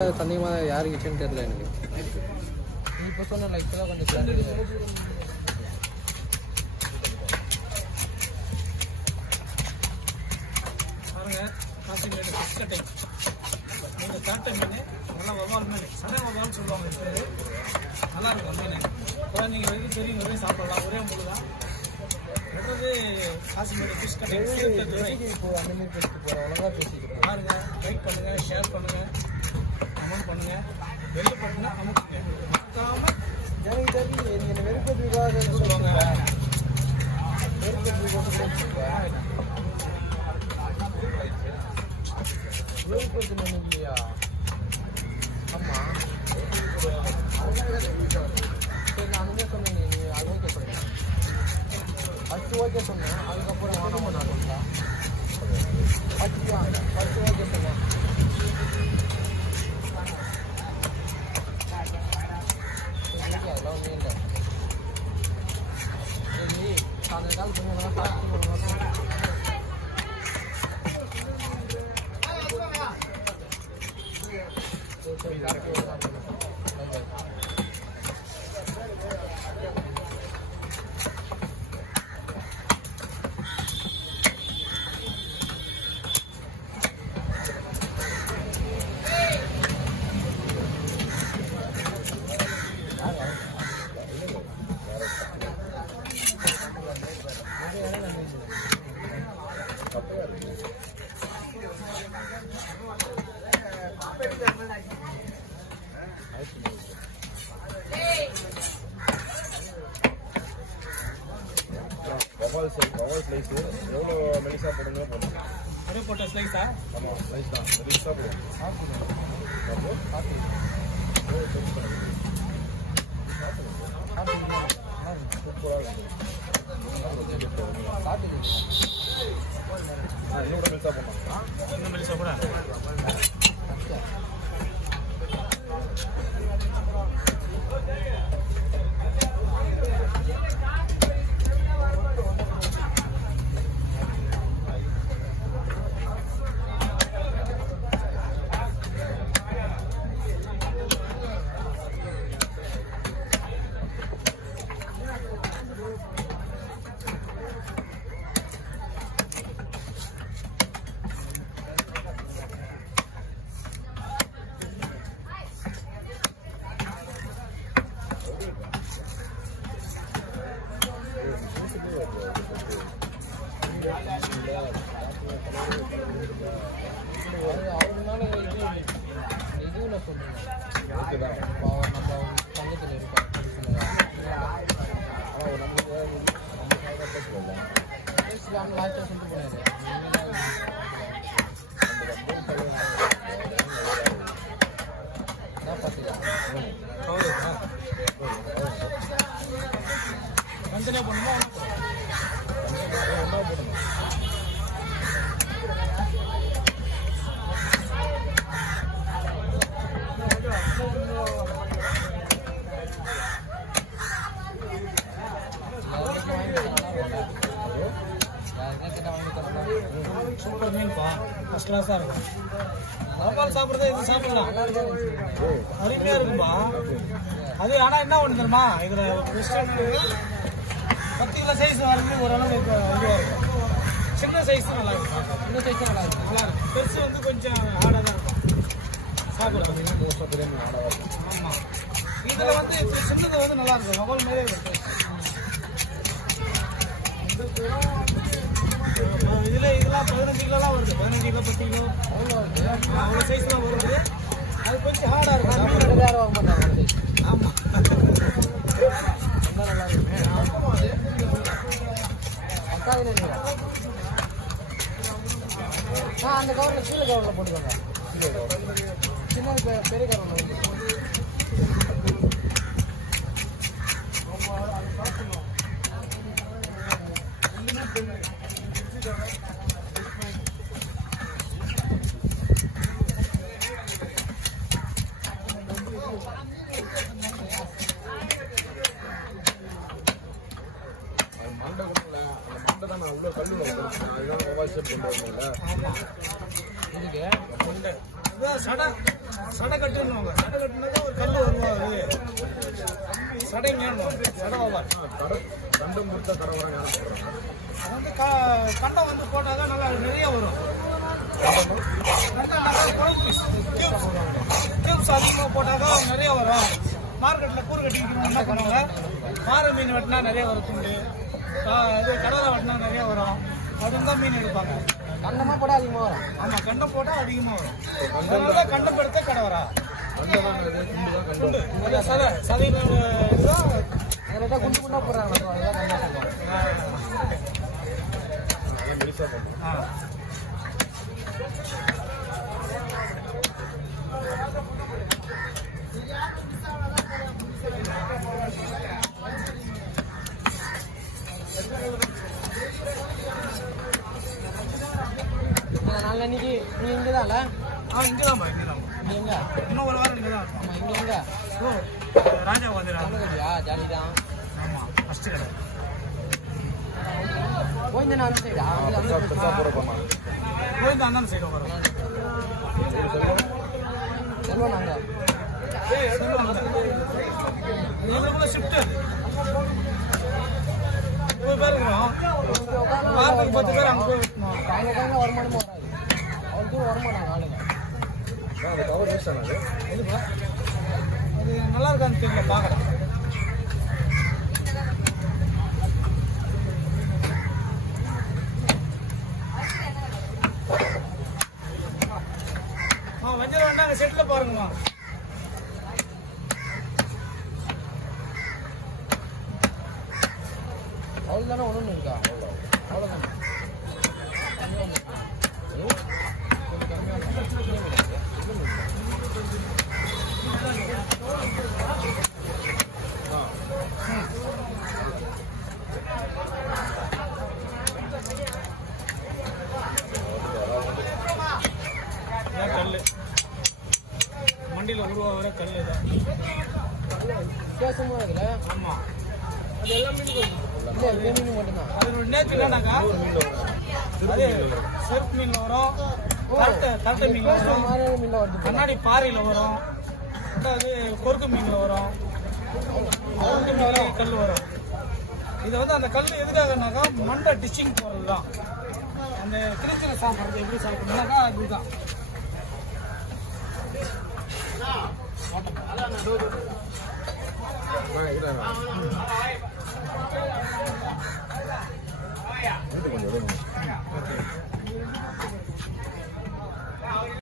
சந்தேகமாக யாரு கிச்சன்னு தெரியல எனக்கு. நீ இப்போ சொன்ன இப்போதான் கொஞ்சம் பாருங்க. Kasimedu fish cutting. நீங்கள் சாப்பிட்ட மீன் நல்லா வவ்வால் மீன், சடை வவ்வால்னு சொல்லுவாங்க. பேர் நல்லா இருக்கும் மீன். குழந்தைங்க வரைக்கும் பெரியவங்க வரைக்கும் சாப்பிடலாம். ஒரே முழு தான். அடுத்தது காசிமேடு ஃபிஷ் கட்டிங். பாருங்க, லைக் பண்ணுங்க, ஷேர் பண்ணுங்க, கமெண்ட் பண்ணுங்க, பெல் பட்டனை அமுக்குங்க. மறக்காம சொல்லுவாங்க. இல்லையா? ஆமா, சரி நானுமே சொன்னேன். நீ அது ஓகே பண்ணுங்க. ஃபஸ்ட்டு ஓகே சொன்னேன், அதுக்கப்புறம் வேணாமா நான் சொன்னேன். ஃபஸ்ட்டு ஓகே சொன்னேன். அதெல்லாம் ஒன்றும் இல்லை. சரி, அந்த கால் கொஞ்சம் சாப்பிட்டு ஸ்லைஸ் எவ்வளோ மெலிசா போடுங்க போடுங்க. ஒரே போட்ட ஸ்லைஸா? ஆமாம், ஸ்லைஸ் தான் மெலிசா போடுவோம். சூப்பராக இன்னும் கூட மெலிசா போடலாம். இன்னும் மெலிசா கூட அவருனால இதுவும் சொன்னேன். நம்ம சங்கத்தில் இருக்கோம். பேசலாம் லாஸ்ட்டாக சொல்லிட்டு போனாரு. என்ன பார்த்துக்கலாம் கண்டினியூ பண்ணுமா? சூப்பர் மீன்பா, ஃபர்ஸ்ட் கிளாஸாக இருக்கும். வவ்வால் சாப்பிட்றதே இது சாப்பிடலாம், அருமையாக இருக்கும்பா. அது ஆனால் என்ன ஒன்று தெரியுமா, இதில் 10 கிலோ சைஸ் வரைக்கும் ஓரளவு இதுவாக இருக்கும். சின்ன சைஸ் நல்லா இருக்கும். சின்ன சைஸ் நல்லா இருக்கும். நல்லா இருக்கும். பெருசு வந்து கொஞ்சம் ஹார்டாக தான் இருக்கும் சாப்பிட்றது. ஆமாம், இதில் வந்து சின்னது வந்து நல்லா இருக்கும். வவ்வால் மாதிரியே இருக்கும். இதெல்லாம் 15 கிலோலாம் வருது. 15 கிலோ 10 கிலோ அவ்வளோ சைஸ்லாம் வருது. அது கொஞ்சம் ஹார்டாக இருக்கும். யாரும் வாங்க மாட்டாங்க. ஆமாம், நல்லா இருக்குமே. அந்த கவரில் கீழே கவரில் போட்டுக்கோங்க. சின்ன பெரிய கவரில் உள்ள கல்லு அதுதான் இதுக்கு சடை சடை கட்டுன்னு சடை கட்டுனாக்கா ஒரு கல் வருவாரு சடை ஞானம் சடை வவால் கண்டம் கொடுத்தா கடை வர ஞானம் அது வந்து கண்டம் வந்து போட்டாக்கா நல்லா நிறைய வரும் கியூப்ஸ் அதிகமாக போட்டாக்கா நிறைய வரும் மார்க்கெட்டில் கூறு கட்டிக்கிட்டு என்ன பண்ணுவாங்க பாறை மீன் வெட்டினா நிறைய வரும் துண்டு இது கடலை வெட்டினா நிறைய வரும் அதுதான் மீன் எடுப்பாங்க கண்டமா போட்டால் அதிகமாக வரும். ஆமாம் கண்டம் போட்டால் அதிகமாக வரும் அதனால கண்டம் எடுத்தே கடை வரா துண்டு அது சதையில் இதுதான் அதில் குண்டு குண்டா போடுறாங்க மெலிசா பண்ணுவோம் நாளைக்கு நீ இங்கே தான்ல? இங்கே தான்மா நீ எங்க? இன்னும் ஒரு வாரம் இங்கே தான் ஆமாம் இங்கே எங்க? ராஜா வந்துடுறாங்க ஜாலி தான். ஆமாம் ஃபஸ்ட்டு கடை போயிருந்தேன் அந்த சைடா பெருசா போற பண்ணா போய் தான் அந்த சைடு வரும் சொல்லுவோம் நாங்கள் எங்களுக்குள்ள ஷிஃப்ட் போய் பேர் இருக்கிறோம் வாரத்துக்கு 10 பேர் அங்கே போய் விட்டணும் அவங்க டைமில் வருமானமும் வராது அவ்வளோ தூரம் வரமாட்டாங்க ஆளுங்க. அந்த கவர் யூஸ் ஆனது எதுப்பா அது நல்லா இருக்கான்னு தெரியல பார்க்கலாம் வஞ்சரம் வேண்டாம் அங்கே செட்டில் பாருங்கம்மா அவ்வளோதானே ஒன்று இருக்கா அவ்வளோதான். கல் மண்டியில் உருவாகிற கல் தான் வித்தியாசமாக இருக்குல்ல? ஆமாம் அது எல்லா மீனுக்கும் இல்லை இதே மீன் மட்டும்தான். அது நேற்று இல்லைனாக்கா அது செருப்பு மீன் வரும் தட்டை மீன் வரும் மாதிரி மீனில் வருது. கண்ணாடி பாறையில் வரும் அது கொருக்கு மீனில் வரும் கொருக்கு மீன் கல் வரும். இது வந்து அந்த கல் எதுக்காகனாக்கா மண்டை டிச்சிங் போகிறது தான் அந்த கிணத்துல சாப்பிட்றது எப்படி சாப்பிட்றதுனாக்கா அதுதான்